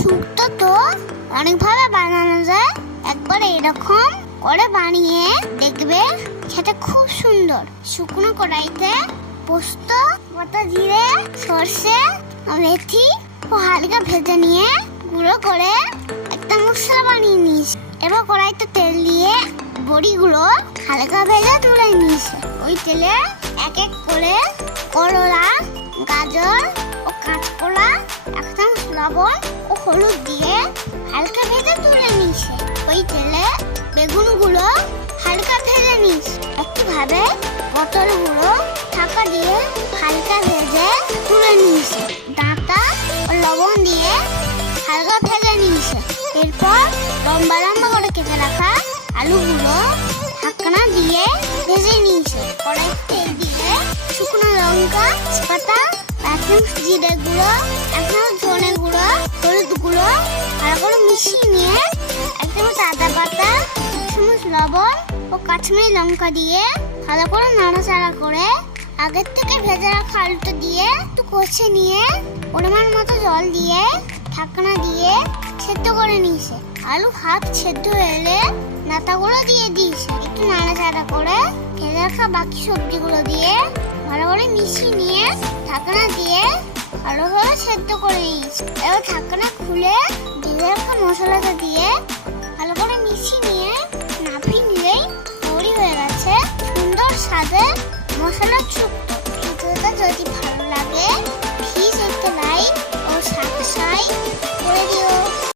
শুক্তো তো অনেকভাবে বানানো যায়, একবার এরকম করে বানিয়ে দেখবে, সেটা খুব সুন্দর। শুকনো কড়াইতে পোস্ত, গোটা জিরে, সর্ষে, মেথি ও হালকা ভেজে নিয়ে গুঁড়ো করে একটা মশলা বানিয়ে নিস। এবার কড়াইতে তেল দিয়ে বড়িগুলো হালকা ভেজে তুলে নিস। ওই তেলে এক এক করে করলা, গাজর ও কাঁচকলা, এক চামচ লবণ ও হলুদ দিয়ে হালকা ভেজে তুলে নিস। ওই তেলে বেগুনগুলো হালকা ভেজে নিস। একইভাবে পটলগুলো ঢাকা দিয়ে হালকা ভেজে তুলে নিস। ডাঁটা ও লবণ দিয়ে হালকা ভেজে নিস। এরপর লম্বা লম্বা করে কেটে রাখা আলুগুলো ঢাকনা দিয়ে ভেজে নিস। কড়াই তেল দিয়ে শুকনো লঙ্কা, তেজপাতা, এক চামচ জিরে গুঁড়ো, এক চামচ ধনে গুঁড়ো, হলুদ গুঁড়ো ভালো করে মিশিয়ে নিয়ে এক চামচ আদা বাটা, এক চামচ লবণ ও কাশ্মীরি লঙ্কা দিয়ে ভালো করে নাড়াচাড়া করে আগের থেকে ভেজে রাখা আলুটা দিয়ে একটু কষে নিয়ে পরিমাণ মতো জল দিয়ে ঢাকনা দিয়ে সেদ্ধ করে নিস। আলু হাফ সেদ্ধ এলে ডাঁটাগুলো দিয়ে দিস। একটু নাড়াচাড়া করে ভেজে রাখা বাকি সবজিগুলো দিয়ে ভালো করে মিশিয়ে নিয়ে ঢাকনা দিয়ে ভালোভাবে সেদ্ধ করে নিস। এবার ঢাকনা খুলে ভেজে রাখা মশলাটা দিয়ে ভালো করে মিশিয়ে নিয়ে নামিয়ে নিলেই তৈরি হয়ে গেছে সুন্দর স্বাদের মশলার শুক্তো। ভিডিওটা যদি ভালো লাগে